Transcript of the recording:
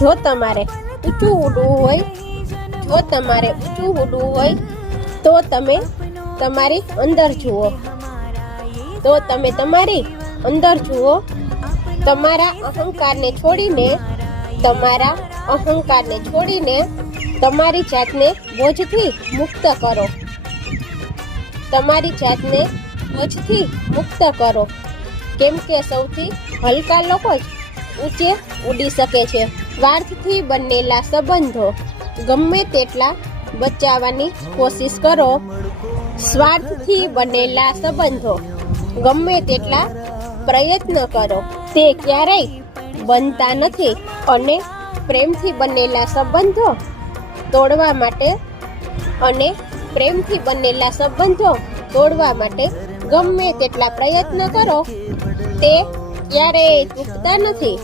જો તમારે ઊંચું ઉડવું હોય તો તમે તમારી અંદર જુઓ. તમારા અહંકારને છોડીને તમારી જાતને બોજથી મુક્ત કરો. કેમ કે સૌથી હલકા લોકો જ ઊંચે ઉડી શકે છે. સ્વાર્થથી બનેલા સંબંધો ગમે તેટલા બચાવવાની કોશિશ કરો. ગમે તેટલા પ્રયત્ન કરો, તે ક્યારેય બનતા નથી. અને પ્રેમથી બનેલા સંબંધો તોડવા માટે ગમે તેટલા પ્રયત્ન કરો, તે ક્યારેય તૂટતા નથી.